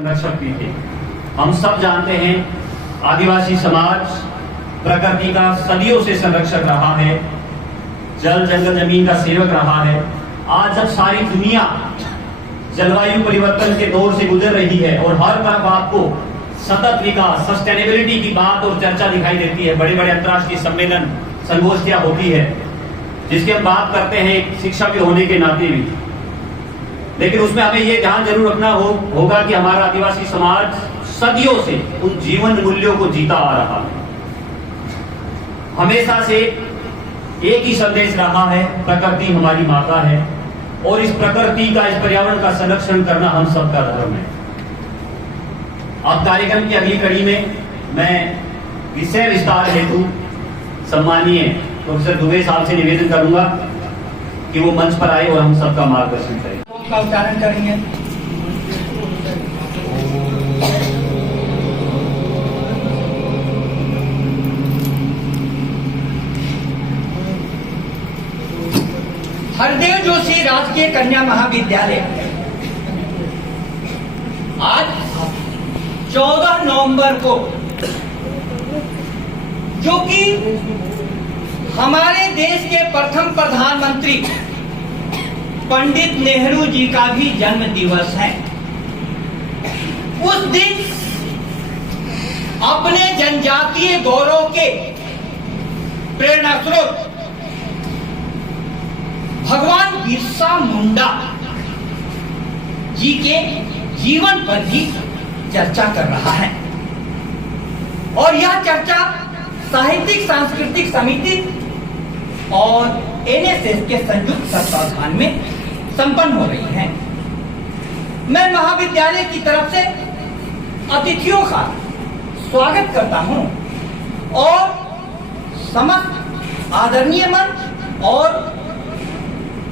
संरक्षक भी थे। हम सब जानते हैं आदिवासी समाज प्रकृति का सदियों से संरक्षक रहा है, जल जंगल जमीन का सेवक रहा है। आज जब सारी दुनिया जलवायु परिवर्तन के दौर से गुजर रही है और हर तरफ आपको सतत विकास, सस्टेनेबिलिटी की बात और चर्चा दिखाई देती है, बड़े बड़े अंतर्राष्ट्रीय सम्मेलन, संगोष्ठियां होती है जिसकी हम बात करते हैं शिक्षा के होने के नाते भी, लेकिन उसमें हमें ये ध्यान जरूर रखना होगा कि हमारा आदिवासी समाज सदियों से उन जीवन मूल्यों को जीता आ रहा है। हमेशा से एक ही संदेश रहा है, प्रकृति हमारी माता है और इस प्रकृति का, इस पर्यावरण का संरक्षण करना हम सबका धर्म है। अब कार्यक्रम की अगली कड़ी में मैं विषय विस्तार हेतु सम्मानीय प्रोफेसर दुबे साहब से निवेदन करूंगा कि वो मंच पर आए और हम सबका मार्गदर्शन करें। का उच्चारण करेंगे। हरदेव जोशी राजकीय कन्या महाविद्यालय आज 14 नवंबर को, जो कि हमारे देश के प्रथम प्रधानमंत्री पंडित नेहरू जी का भी जन्म दिवस है, उस दिन अपने जनजातीय गौरव के प्रेरणा स्रोत भगवान बिरसा मुंडा जी के जीवन पर भी चर्चा कर रहा है। और यह चर्चा साहित्यिक सांस्कृतिक समिति और एनएसएस के संयुक्त तत्वाधान में संपन्न हो रही है। मैं महाविद्यालय की तरफ से अतिथियों का स्वागत करता हूं और समस्त आदरणीय मंच और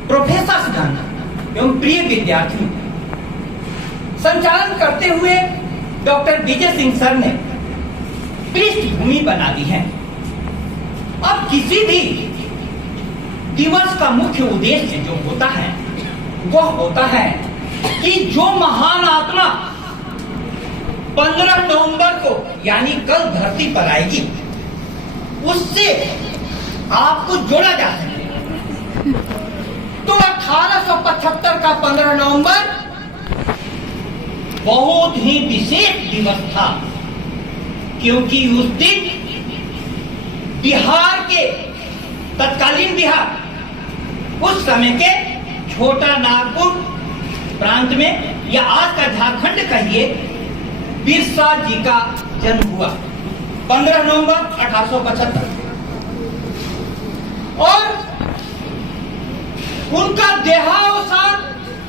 प्रोफेसर्सगण एवं प्रिय विद्यार्थियों, संचालन करते हुए डॉक्टर विजय सिंह सर ने पृष्ठभूमि बना दी है। अब किसी भी दिवस का मुख्य उद्देश्य जो होता है वह होता है कि जो महान आत्मा 15 नवंबर को यानी कल धरती पर आएगी, उससे आपको जोड़ा जा सके। तो 1875 का 15 नवंबर बहुत ही विशेष दिवस था, क्योंकि उस दिन बिहार के, तत्कालीन बिहार, उस समय के छोटा नागपुर प्रांत में, या आज का झारखंड कहिए, बिरसा जी का जन्म हुआ 15 नवंबर 1875 और उनका देहावसान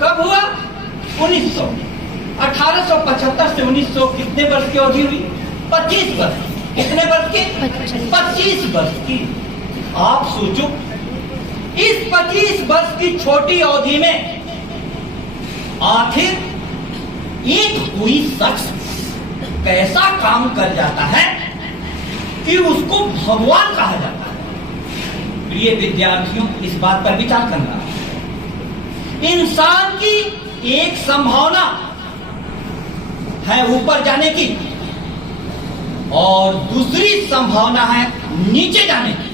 कब हुआ? 1900। 1875 से 1900 कितने वर्ष की अवधि हुई? 25 वर्ष। कितने वर्ष की? 25 वर्ष की। आप सोचो, इस 25 वर्ष की छोटी अवधि में आखिर एक कोई शख्स कैसा काम कर जाता है कि उसको भगवान कहा जाता है। प्रिय विद्यार्थियों, इस बात पर विचार करना। इंसान की एक संभावना है ऊपर जाने की और दूसरी संभावना है नीचे जाने की।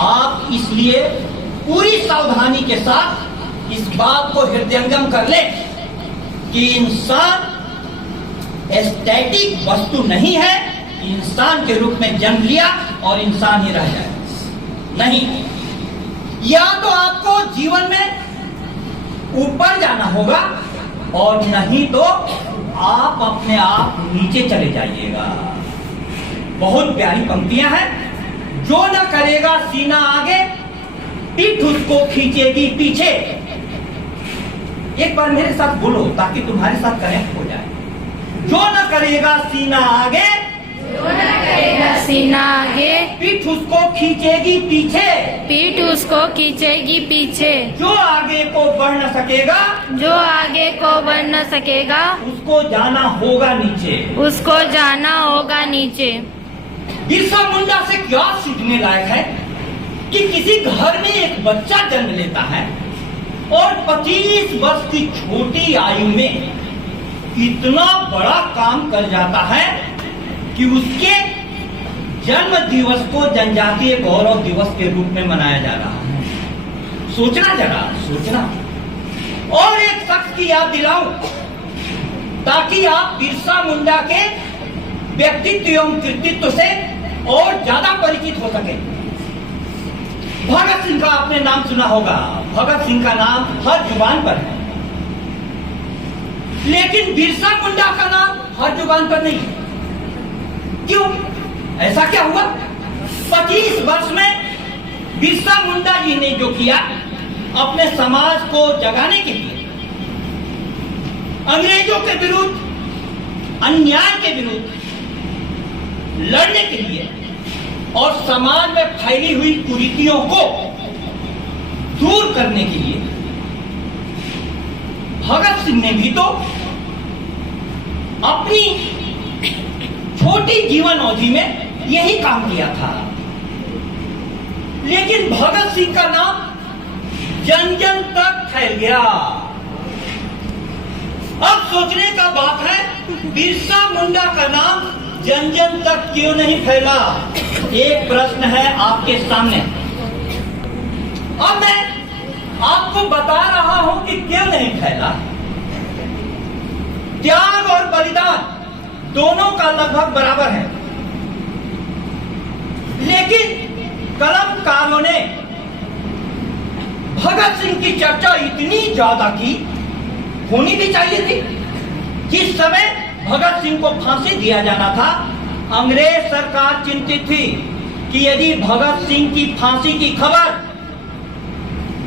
आप इसलिए पूरी सावधानी के साथ इस बात को हृदयंगम कर ले कि इंसान एस्थेटिक वस्तु नहीं है, इंसान के रूप में जन्म लिया और इंसान ही रह जाए। नहीं, या तो आपको जीवन में ऊपर जाना होगा और नहीं तो आप अपने आप नीचे चले जाइएगा। बहुत प्यारी पंक्तियां हैं। जो न करेगा सीना आगे, पीठ उसको खींचेगी पीछे। एक बार मेरे साथ बोलो ताकि तुम्हारे साथ कनेक्ट हो जाए। जो न करेगा सीना आगे, सीना आगे, पीठ उसको खींचेगी पीछे, पीठ उसको खींचेगी पीछे। जो आगे को बढ़ न सकेगा, जो आगे को बढ़ न सकेगा, उसको जाना होगा नीचे, उसको जाना होगा नीचे। बिरसा मुंडा से क्या सीखने लायक है कि किसी घर में एक बच्चा जन्म लेता है और 25 वर्ष की छोटी आयु में इतना बड़ा काम कर जाता है कि उसके जन्म दिवस को जनजातीय गौरव दिवस के रूप में मनाया जा रहा है। सोचना जरा, सोचना। और एक शख्स की याद दिलाऊं ताकि आप बिरसा मुंडा के व्यक्तित्व एवं कृतित्व से और ज्यादा परिचित हो सके। भगत सिंह का आपने नाम सुना होगा। भगत सिंह का नाम हर जुबान पर है, लेकिन बिरसा मुंडा का नाम हर जुबान पर नहीं। क्यों? ऐसा क्या हुआ? 25 वर्ष में बिरसा मुंडा जी ने जो किया अपने समाज को जगाने के लिए, अंग्रेजों के विरुद्ध, अन्याय के विरुद्ध लड़ने के लिए और समाज में फैली हुई कुरीतियों को दूर करने के लिए भगत सिंह ने भी तो अपनी छोटी जीवन अवधि में यही काम किया था। लेकिन भगत सिंह का नाम जन जन तक फैल गया। अब सोचने का बात है, बिरसा मुंडा का नाम जन जन तक क्यों नहीं फैला? एक प्रश्न है आपके सामने। अब मैं आपको बता रहा हूं कि क्यों नहीं फैला। त्याग और बलिदान दोनों का लगभग बराबर है, लेकिन कलमकारों ने भगत सिंह की चर्चा इतनी ज्यादा की, होनी भी चाहिए थी। जिस समय भगत सिंह को फांसी दिया जाना था, अंग्रेज सरकार चिंतित थी कि यदि भगत सिंह की फांसी की खबर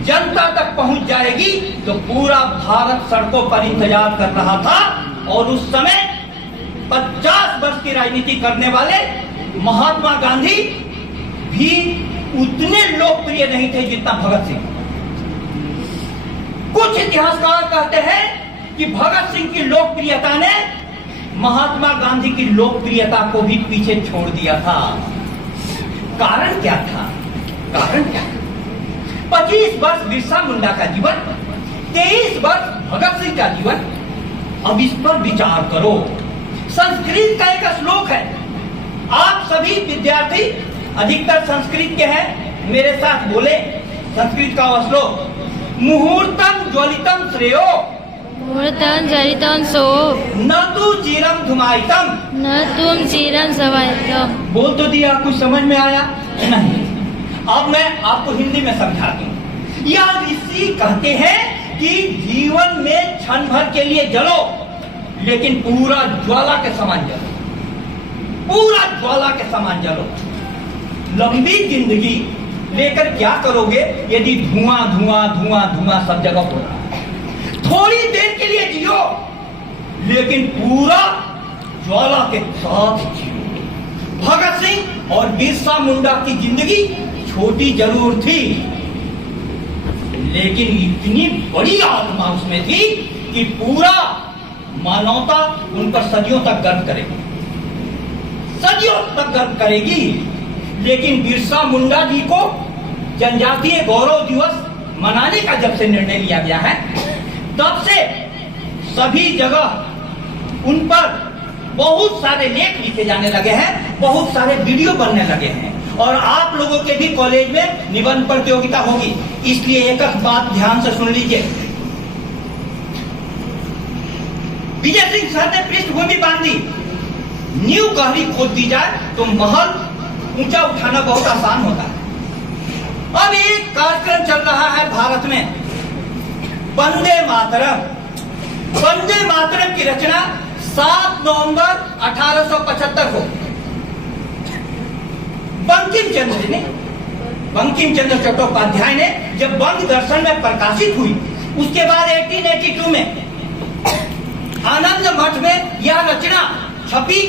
जनता तक पहुंच जाएगी तो पूरा भारत सड़कों पर इंतजार कर रहा था। और उस समय 50 वर्ष की राजनीति करने वाले महात्मा गांधी भी उतने लोकप्रिय नहीं थे जितना भगत सिंह। कुछ इतिहासकार कहते हैं कि भगत सिंह की लोकप्रियता ने महात्मा गांधी की लोकप्रियता को भी पीछे छोड़ दिया था। कारण क्या था? कारण क्या? 25 वर्ष बिरसा मुंडा का जीवन, 23 वर्ष भगत सिंह का जीवन। अब इस पर विचार करो। संस्कृत का एक श्लोक है, आप सभी विद्यार्थी अधिकतर संस्कृत के हैं, मेरे साथ बोले संस्कृत का वह श्लोक, मुहूर्तम ज्वलितम श्रेयो मुहूर्तं ज्वलितं सो न तु चिरम धुमायितम न तुम चिरं समाहितम्। बोल तो दिया, कुछ समझ में आया नहीं? अब मैं आपको हिंदी में समझा दूं। यह ऋषि कहते हैं कि जीवन में क्षण भर के लिए जलो, लेकिन पूरा ज्वाला के समान जलो, पूरा ज्वाला के समान जलो। लंबी जिंदगी लेकर क्या करोगे यदि धुआं धुआं धुआं धुआं सब जगह हो रहा है? थोड़ी देर के लिए जियो, लेकिन पूरा ज्वाला के साथ जियो। भगत सिंह और बिरसा मुंडा की जिंदगी छोटी जरूर थी, लेकिन इतनी बड़ी आत्मा उसमें थी कि पूरा मानवता उन पर सदियों तक गर्व करेगी, सदियों तक गर्व करेगी। लेकिन बिरसा मुंडा जी को जनजातीय गौरव दिवस मनाने का जब से निर्णय लिया गया है, तब से सभी जगह उन पर बहुत सारे लेख लिखे जाने लगे हैं, बहुत सारे वीडियो बनने लगे हैं। और आप लोगों के भी कॉलेज में निबंध प्रतियोगिता होगी, इसलिए एक बात ध्यान से सुन लीजिए। विजय सिंह सर ने पृष्ठभूमि बांधी, नींव गहरी खोद दी जाए तो महल ऊंचा उठाना बहुत आसान होता है। अब एक कार्यक्रम चल रहा है भारत में, वंदे मातरम। वंदे मातरम की रचना 7 नवंबर 1875 को बंकिम चंद्र चट्टोपाध्याय ने जब बंग दर्शन में प्रकाशित हुई, उसके बाद 1882 में आनंद मठ में यह रचना छपी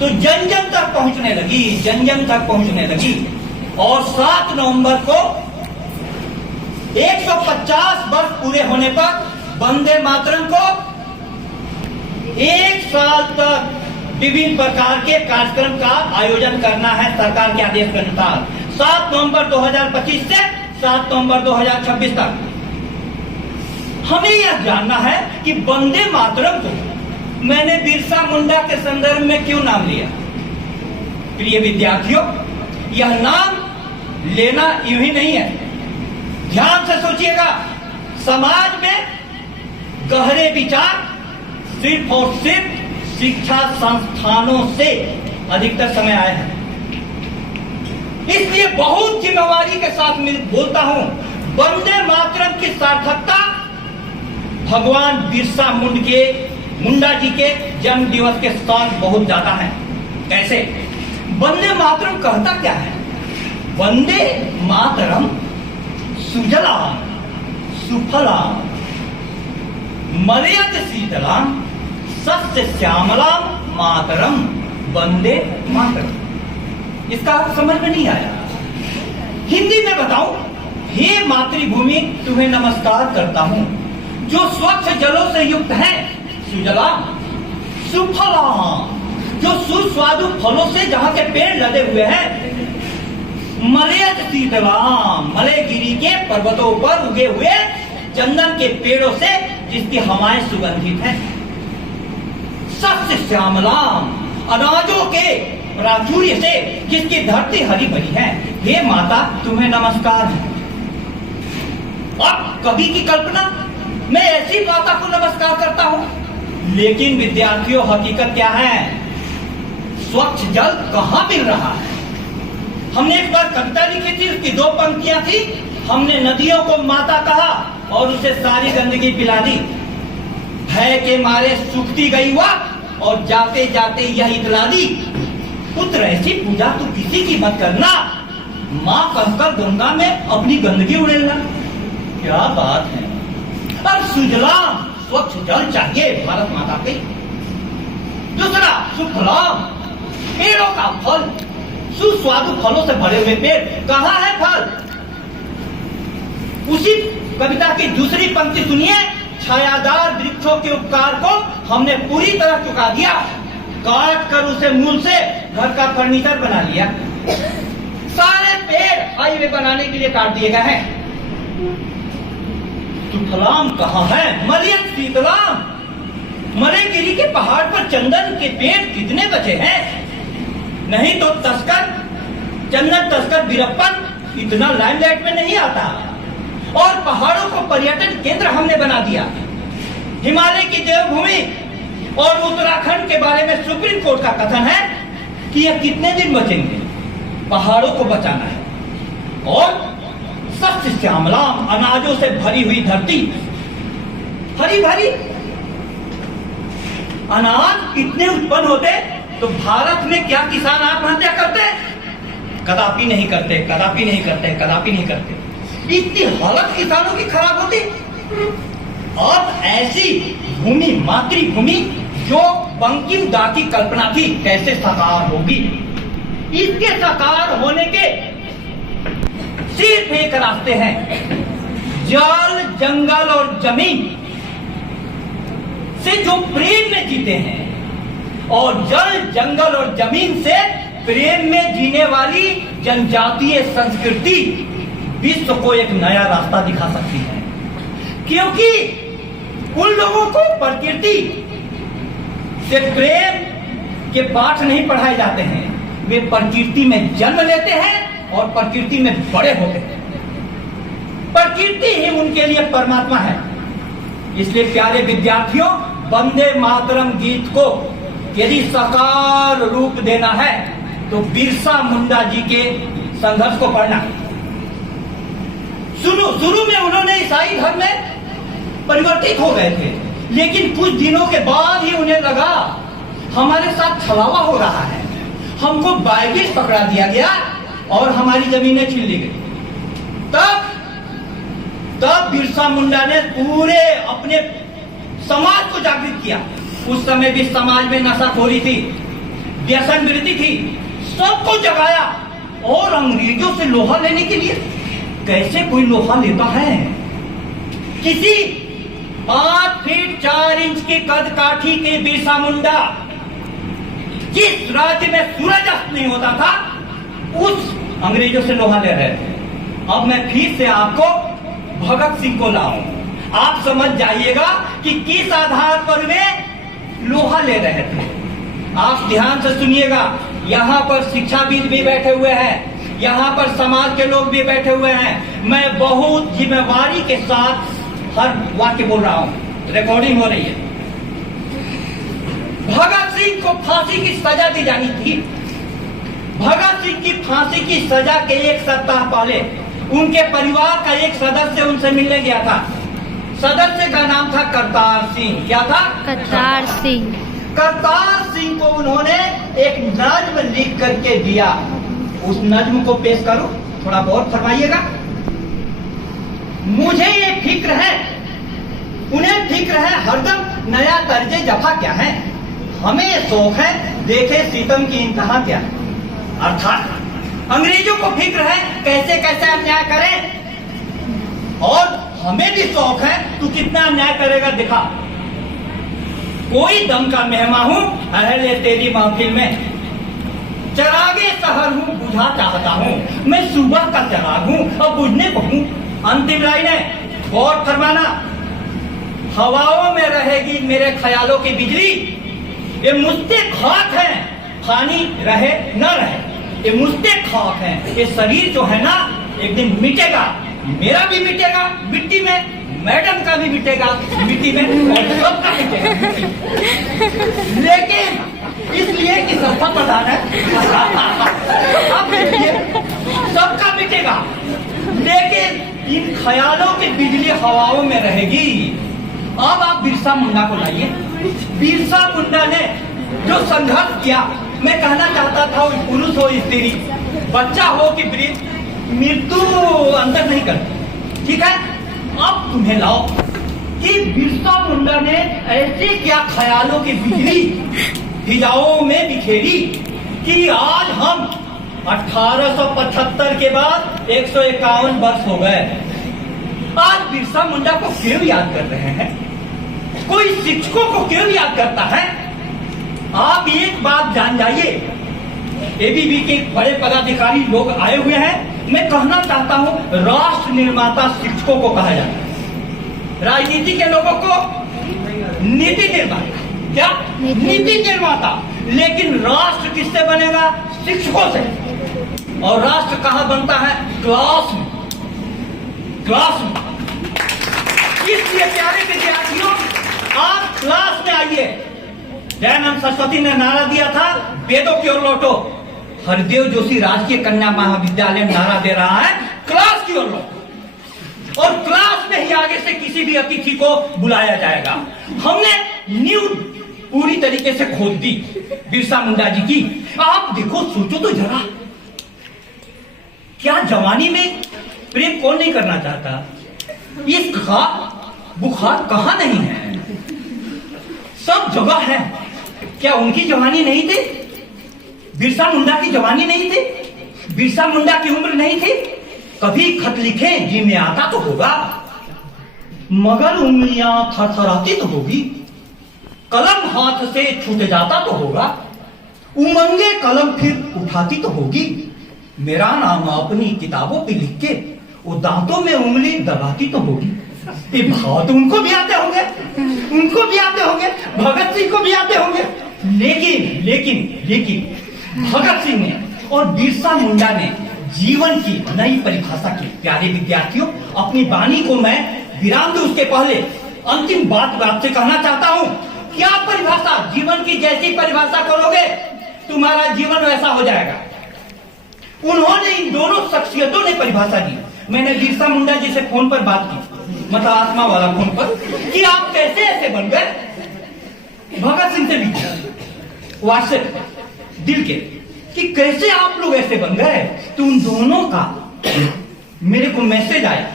तो जन जन तक पहुंचने लगी, जन जन तक पहुंचने लगी। और 7 नवंबर को 150 वर्ष पूरे होने पर वंदे मातरम को 1 साल तक विभिन्न प्रकार के कार्यक्रम का आयोजन करना है सरकार के आदेश के अनुसार। 7 नवंबर 2025 से 7 नवंबर 2026 तक हमें यह जानना है कि वंदे मातरम को मैंने बिरसा मुंडा के संदर्भ में क्यों नाम लिया? प्रिय विद्यार्थियों, यह नाम लेना यूं ही नहीं है। ध्यान से सोचिएगा, समाज में गहरे विचार सिर्फ और सिर्फ शिक्षा संस्थानों से अधिकतर समय आए हैं। इसलिए बहुत जिम्मेवारी के साथ बोलता हूं, वंदे मातरम की सार्थकता भगवान बिरसा मुंडा जी के जन्म दिवस के साथ बहुत ज्यादा है। कैसे? वंदे मातरम कहता क्या है? वंदे मातरम सुजलाम सुफलाम मर्याद शीतलाम सस्य श्यामलाम मातरम वंदे मातरम। इसका अर्थ समझ में नहीं आया। हिंदी में बताऊं, हे मातृभूमि तुम्हें नमस्कार करता हूं, जो स्वच्छ जलों से युक्त है, सुजलाम सुफलाम, जो सुस्वादु फलों से जहां के पेड़ लदे हुए हैं, मलयज शीतलाम, मलयगिरी के पर्वतों पर उगे हुए चंदन के पेड़ों से जिसकी हवाएं सुगंधित हैं, सस्य श्यामलाम, अनाजों के प्राचुर्य से जिसकी धरती हरी भरी है, हे माता तुम्हें नमस्कार है। अब कवि की कल्पना, मैं ऐसी माता को नमस्कार करता हूं, लेकिन विद्यार्थियों हकीकत क्या है? स्वच्छ जल कहां मिल रहा है? हमने एक बार कविता लिखी थी, उसकी 2 पंक्तियां थी। हमने नदियों को माता कहा और उसे सारी गंदगी पिला दी। भय के मारे सूखती गई वह और जाते जाते यह इतला दी, पुत्र ऐसी पूजा तू किसी की मत करना, माँ कहकर गंगा में अपनी गंदगी उड़ेलना। क्या बात है। अब सुजलाम स्वच्छ जल चाहिए भारत माता के। दूसरा सुफलाम, पेड़ों का फल, सुस्वादु फलों से भरे हुए पेड़। कहाँ है फल? उसी कविता की दूसरी पंक्ति सुनिए, छायादार वृक्षों के उपकार को हमने पूरी तरह चुका दिया, काट कर उसे मूल से घर का फर्नीचर बना लिया। सारे पेड़ हाईवे बनाने के लिए काट दिए गए हैं। सुफलाम कहाँ है? मलयज शीतलाम, मलयगिरी के पहाड़ पर चंदन के पेड़ कितने बचे हैं? नहीं तो तस्कर, चंदन तस्कर वीरप्पन इतना लाइमलाइट में नहीं आता। और पहाड़ों को पर्यटन केंद्र हमने बना दिया। हिमालय की देवभूमि और उत्तराखंड के बारे में सुप्रीम कोर्ट का कथन है कि यह कितने दिन बचेंगे? पहाड़ों को बचाना है। और सस्य श्यामलाम, अनाजों से भरी हुई धरती, हरी भरी। अनाज इतने उत्पन्न होते तो भारत में क्या किसान आत्महत्या करते? कदापि नहीं करते, कदापि नहीं करते, कदापि नहीं करते। इतनी हालत किसानों की खराब होती। अब ऐसी भूमि, मातृभूमि जो बंकिम दा की कल्पना थी, कैसे साकार होगी? इसके साकार होने के सिर्फ एक रास्ते हैं, जल, जंगल और जमीन से जो प्रेम में जीते हैं, और जल, जंगल और जमीन से प्रेम में जीने वाली जनजातीय संस्कृति विश्व को एक नया रास्ता दिखा सकती है। क्योंकि उन लोगों को प्रकृति से प्रेम के पाठ नहीं पढ़ाए जाते हैं, वे प्रकृति में जन्म लेते हैं और प्रकृति में बड़े होते हैं। प्रकृति ही उनके लिए परमात्मा है। इसलिए प्यारे विद्यार्थियों, वंदे मातरम गीत को यदि साकार रूप देना है तो बिरसा मुंडा जी के संघर्ष को पढ़ना। शुरू में उन्होंने ईसाई धर्म में परिवर्तित हो गए थे, लेकिन कुछ दिनों के बाद ही उन्हें लगा हमारे साथ छलावा हो रहा है, हमको बाइबिल पकड़ा दिया गया और हमारी जमीनें छीन ली गई। तब बिरसा मुंडा ने पूरे अपने समाज को जागृत किया। उस समय भी समाज में नशाखोरी थी, व्यसन वृत्ति थी, सबको जगाया। और अंग्रेजों से लोहा लेने के लिए कैसे कोई लोहा लेता है? किसी 5 फीट 4 इंच के कद काठी के बिरसा मुंडा, जिस राज्य में सूरज अस्त नहीं होता था, उस अंग्रेजों से लोहा ले रहे थे। अब मैं फिर से आपको भगत सिंह को लाऊं, आप समझ जाइएगा कि किस आधार पर वे लोहा ले रहे थे। आप ध्यान से सुनिएगा, यहाँ पर शिक्षाविद भी बैठे हुए हैं, यहाँ पर समाज के लोग भी बैठे हुए हैं। मैं बहुत जिम्मेवारी के साथ हर वाक्य बोल रहा हूँ, रिकॉर्डिंग हो रही है। भगत सिंह को फांसी की सजा दी जानी थी। भगत सिंह की फांसी की सजा के एक सप्ताह पहले उनके परिवार का एक सदस्य उनसे मिलने गया था। सदस्य का नाम था करतार सिंह। क्या था? करतार सिंह। करतार सिंह को उन्होंने एक नज्म लिख करके दिया। उस नज्म को पेश करो, थोड़ा बहुत फरमाइएगा। मुझे ये फिक्र है, उन्हें फिक्र है हरदम नया तर्जे जफा क्या है। हमें ये शौक है देखे सितम की इंतहा क्या है। अर्थात अंग्रेजों को फिक्र है कैसे कैसे अन्याय करें, और हमें भी शौक है तू कितना अन्याय करेगा दिखा। कोई दम का मेहमा हूं अहले तेरी महफिल में, चरागे शहर हूं बुझा चाहता हूं, मैं सुबह का चराग हूं अब बुझने को हूं। अंतिम लाइन है, गौर फरमाना। हवाओं में रहेगी मेरे ख्यालों की बिजली, ये मुझसे खाक है फानी रहे न रहे, ये मुझसे खाक है। ये शरीर जो है ना एक दिन मिटेगा, मेरा भी मिटेगा मिट्टी में, मैडम का भी मिटेगा मिट्टी में, और सबका मिटेगा। लेकिन इसलिए कि सबका प्रधान है, अब देखिए सबका मिटेगा, लेकिन इन ख्यालों की बिजली हवाओं में रहेगी। अब आप बिरसा मुंडा को लाइए। बिरसा मुंडा ने जो संघर्ष किया, मैं कहना चाहता था वो पुरुष हो स्त्री, बच्चा हो कि वृद्ध, मृत्यु अंतर नहीं करती। ठीक है, अब तुम्हें लाओ कि बिरसा मुंडा ने ऐसे क्या ख्यालों की बिजली फिजाओं में बिखेरी कि आज हम 1875 के बाद 151 वर्ष हो गए। आज बिरसा मुंडा को क्यों याद कर रहे हैं? कोई शिक्षकों को क्यों याद करता है? आप एक बात जान जाइए, एबीवी के बड़े पदाधिकारी लोग आए हुए हैं। मैं कहना चाहता हूं राष्ट्र निर्माता शिक्षकों को कहा जाता है, राजनीति के लोगों को नीति निर्माता। क्या? नीति निर्माता। लेकिन राष्ट्र किससे बनेगा? शिक्षकों से। और राष्ट्र कहां बनता है? क्लास में। क्लास में। इसलिए प्यारे विद्यार्थियों, आप क्लास में आइए। दयानंद सरस्वती ने नारा दिया था, वेदों की ओर लौटो। हरदेव जोशी राजकीय कन्या महाविद्यालय नारा दे रहा है, क्लास की ओर लौटो। और क्लास में ही आगे से किसी भी अतिथि को बुलाया जाएगा। हमने न्यू पूरी तरीके से खोद दी बिरसा मुंडा जी की। आप देखो, सोचो तो जरा, क्या जवानी में प्रेम कौन नहीं करना चाहता? इसका बुखार कहां नहीं है? सब जगह है। क्या उनकी जवानी नहीं थी? बिरसा मुंडा की जवानी नहीं थी? बिरसा मुंडा की उम्र नहीं थी? कभी खत लिखे जी में आता तो होगा, मगर उंगलियां थरथराती तो होगी, कलम हाथ से छूट जाता तो होगा, उमंगे कलम फिर उठाती तो होगी, मेरा नाम अपनी किताबों पे लिख के वो दांतों में उंगली दबाती तो होगी। ये भाव तो उनको भी आते होंगे, उनको भी आते होंगे, भगत सिंह को भी आते होंगे। लेकिन लेकिन लेकिन भगत सिंह ने और बिरसा मुंडा ने जीवन की नई परिभाषा की। प्यारे विद्यार्थियों, अपनी वाणी को मैं विराम दूं उसके पहले अंतिम बात आपसे कहना चाहता हूं। क्या परिभाषा? जीवन की जैसी परिभाषा करोगे तुम्हारा जीवन वैसा हो जाएगा। उन्होंने, इन दोनों शख्सियतों ने परिभाषा दी। मैंने बिरसा मुंडा जी से फोन पर बात की, मतलब आत्मा वाला फोन पर, कि आप कैसे ऐसे बन गए। भगत सिंह से भी व्हाट्सएप दिल के कि कैसे आप लोग ऐसे बन गए। तो उन दोनों का मेरे को मैसेज आया,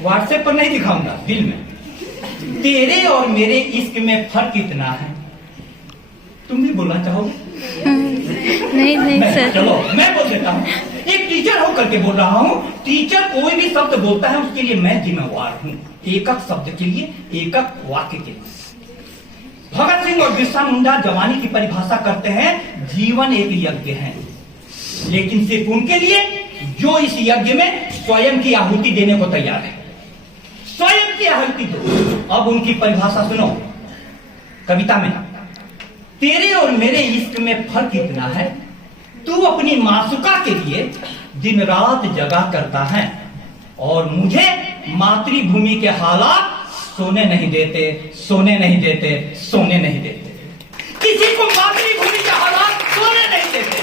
व्हाट्सएप पर नहीं दिखाऊंगा, दिल में। तेरे और मेरे इश्क में फर्क इतना है। तुम भी बोलना चाहोगे? नहीं सर। चलो मैं बोल देता हूँ। एक टीचर होकर के बोल रहा हूँ। टीचर कोई भी शब्द बोलता है उसके लिए मैं जिम्मेवार हूँ, एक एक शब्द के लिए, एक एक वाक्य के लिए। भगत सिंह और बिरसा मुंडा जवानी की परिभाषा करते हैं, जीवन एक यज्ञ है, लेकिन सिर्फ उनके लिए जो इस यज्ञ में स्वयं की आहुति देने को तैयार है। स्वयं की आहुति दो। अब उनकी परिभाषा सुनो कविता में। तेरे और मेरे इश्क में फर्क इतना है, तू अपनी मासूका के लिए दिन रात जगा करता है और मुझे मातृभूमि के हालात सोने नहीं देते, सोने नहीं देते, सोने नहीं देते। किसी को मातृभूमि के हालात सोने नहीं देते।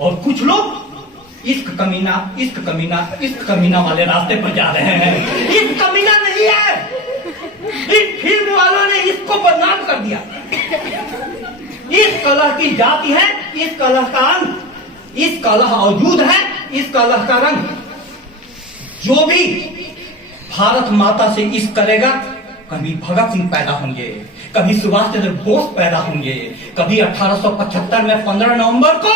और कुछ लोग इश्क कमीना, इश्क कमीना, इश्क कमीना वाले रास्ते पर जा रहे हैं। इश्क कमीना नहीं है, इन फिल्म वालों ने इसको बदनाम कर दिया। इस कलह की जाति है, इस कलह का अंग, इस कलह औजूद है, इस कलह का रंग। जो भी भारत माता से इश्क करेगा, कभी भगत सिंह पैदा होंगे, कभी सुभाष चंद्र बोस पैदा होंगे, कभी 1875 में 15 नवंबर को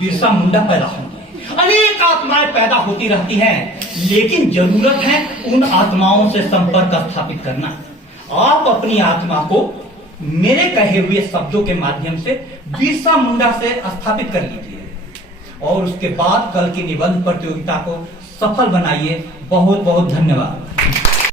बिरसा मुंडा पैदा होंगे। अनेक आत्माएं पैदा होती रहती हैं, लेकिन जरूरत है उन आत्माओं से संपर्क स्थापित करना। आप अपनी आत्मा को मेरे कहे हुए शब्दों के माध्यम से बिरसा मुंडा से स्थापित कर लीजिए और उसके बाद कल की निबंध प्रतियोगिता को सफल बनाइए। बहुत बहुत धन्यवाद।